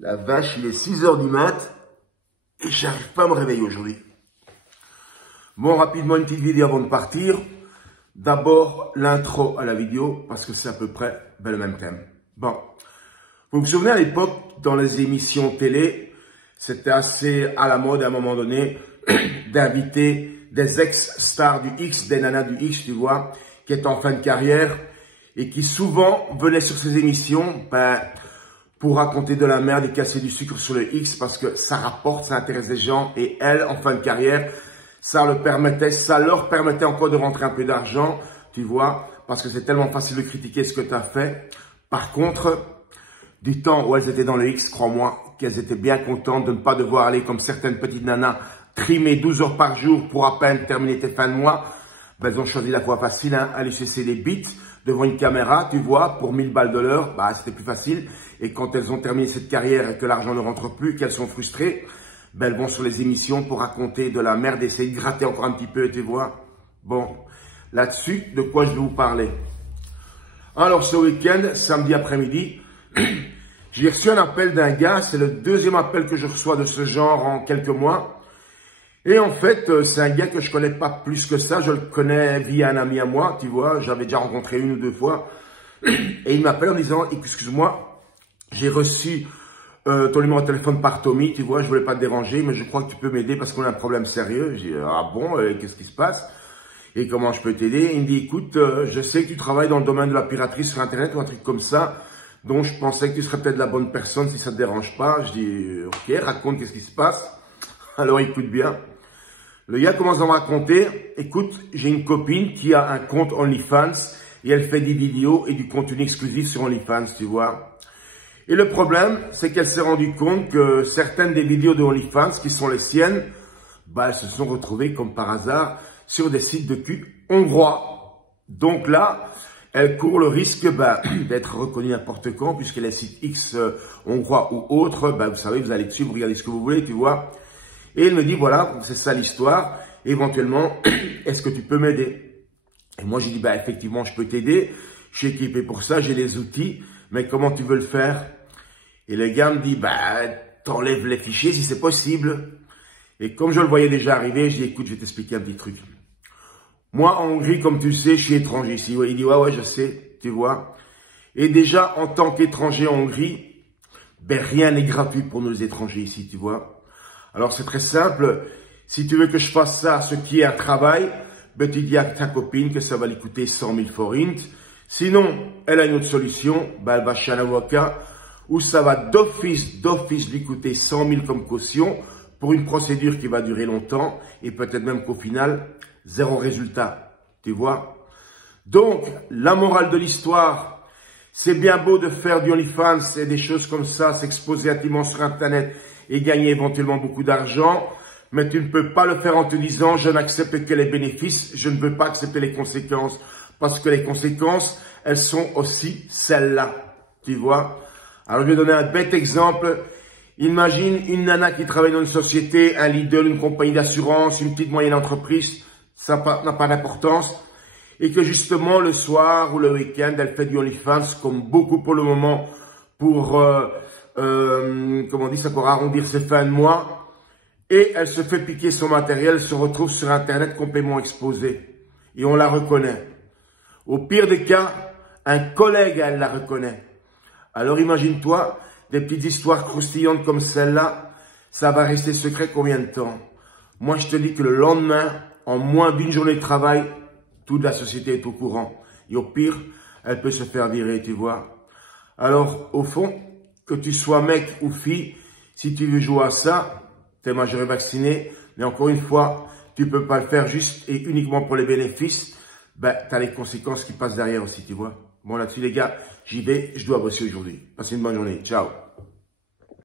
La vache, il est 6 h du mat et j'arrive pas à me réveiller aujourd'hui. Bon, rapidement, une petite vidéo avant de partir. D'abord, l'intro à la vidéo parce que c'est à peu près le même thème. Bon, vous vous souvenez à l'époque, dans les émissions télé, c'était assez à la mode à un moment donné d'inviter des ex-stars du X, des nanas du X, tu vois, qui étaient en fin de carrière et qui souvent venaient sur ces émissions pour raconter de la merde et casser du sucre sur le X parce que ça rapporte, ça intéresse les gens et elles, en fin de carrière, ça leur permettait encore de rentrer un peu d'argent, tu vois, parce que c'est tellement facile de critiquer ce que tu as fait. Par contre, du temps où elles étaient dans le X, crois-moi, qu'elles étaient bien contentes de ne pas devoir aller comme certaines petites nanas trimer 12 heures par jour pour à peine terminer tes fins de mois. Ben, elles ont choisi la voie facile, hein, aller sucer des bites devant une caméra, tu vois, pour 1000 balles de l'heure, bah, c'était plus facile. Et quand elles ont terminé cette carrière et que l'argent ne rentre plus, qu'elles sont frustrées, ben, elles vont sur les émissions pour raconter de la merde, essayer de gratter encore un petit peu, tu vois. Bon, là-dessus, de quoi je vais vous parler? Alors, ce week-end, samedi après-midi, j'ai reçu un appel d'un gars, c'est le deuxième appel que je reçois de ce genre en quelques mois. Et en fait, c'est un gars que je connais pas plus que ça, je le connais via un ami à moi, tu vois, j'avais déjà rencontré une ou deux fois. Et il m'appelle en disant, excuse-moi, j'ai reçu ton numéro de téléphone par Tommy, tu vois, je voulais pas te déranger, mais je crois que tu peux m'aider parce qu'on a un problème sérieux. J'ai dit, ah bon, qu'est-ce qui se passe? Et comment je peux t'aider? Il me dit, écoute, je sais que tu travailles dans le domaine de la piraterie sur Internet ou un truc comme ça, donc je pensais que tu serais peut-être la bonne personne si ça te dérange pas. Je dis, ok, raconte qu'est-ce qui se passe. Alors écoute bien. Le gars commence à me raconter, écoute, j'ai une copine qui a un compte OnlyFans et elle fait des vidéos et du contenu exclusif sur OnlyFans, tu vois. Et le problème, c'est qu'elle s'est rendue compte que certaines des vidéos de OnlyFans, qui sont les siennes, bah, elles se sont retrouvées comme par hasard sur des sites de cul hongrois. Donc là, elle court le risque d'être reconnue n'importe quand, puisque les sites X hongrois ou autres, vous savez, vous allez dessus, vous regardez ce que vous voulez, tu vois. Et il me dit, voilà, c'est ça l'histoire, éventuellement, est-ce que tu peux m'aider? Et moi, j'ai dit, effectivement, je peux t'aider, je suis équipé pour ça, j'ai les outils, mais comment tu veux le faire? Et le gars me dit, t'enlèves les fichiers si c'est possible. Et comme je le voyais déjà arriver, je dis, écoute, je vais t'expliquer un petit truc. Moi, en Hongrie, comme tu le sais, je suis étranger ici. Il dit, ouais, je sais, tu vois. Et déjà, en tant qu'étranger en Hongrie, rien n'est gratuit pour nos étrangers ici, tu vois. Alors, c'est très simple. Si tu veux que je fasse ça, ce qui est un travail, tu dis à ta copine que ça va lui coûter 100 000 forints. Sinon, elle a une autre solution. Elle va chez un avocat où ça va d'office lui coûter 100 000 comme caution pour une procédure qui va durer longtemps et peut-être même qu'au final, zéro résultat. Tu vois? Donc, la morale de l'histoire, c'est bien beau de faire du OnlyFans et des choses comme ça, s'exposer intimement sur Internet et gagner éventuellement beaucoup d'argent, mais tu ne peux pas le faire en te disant « je n'accepte que les bénéfices, je ne veux pas accepter les conséquences ». Parce que les conséquences, elles sont aussi celles-là, tu vois. Alors je vais donner un bête exemple. Imagine une nana qui travaille dans une société, un Lidl, une compagnie d'assurance, une petite moyenne entreprise, ça n'a pas d'importance. Et que justement le soir ou le week-end, elle fait du OnlyFans comme beaucoup pour le moment pour... comment on dit ça, pour arrondir ses fins de mois, et elle se fait piquer son matériel, se retrouve sur Internet complètement exposée, et on la reconnaît. Au pire des cas, un collègue, elle la reconnaît. Alors imagine-toi, des petites histoires croustillantes comme celle-là, ça va rester secret combien de temps? Moi, je te dis que le lendemain, en moins d'une journée de travail, toute la société est au courant. Et au pire, elle peut se faire virer, tu vois. Alors, au fond, que tu sois mec ou fille, si tu veux jouer à ça, tu es majeur et vacciné, mais encore une fois, tu peux pas le faire juste et uniquement pour les bénéfices, tu as les conséquences qui passent derrière aussi, tu vois. Bon, là-dessus, les gars, j'y vais, je dois bosser aujourd'hui. Passez une bonne journée. Ciao.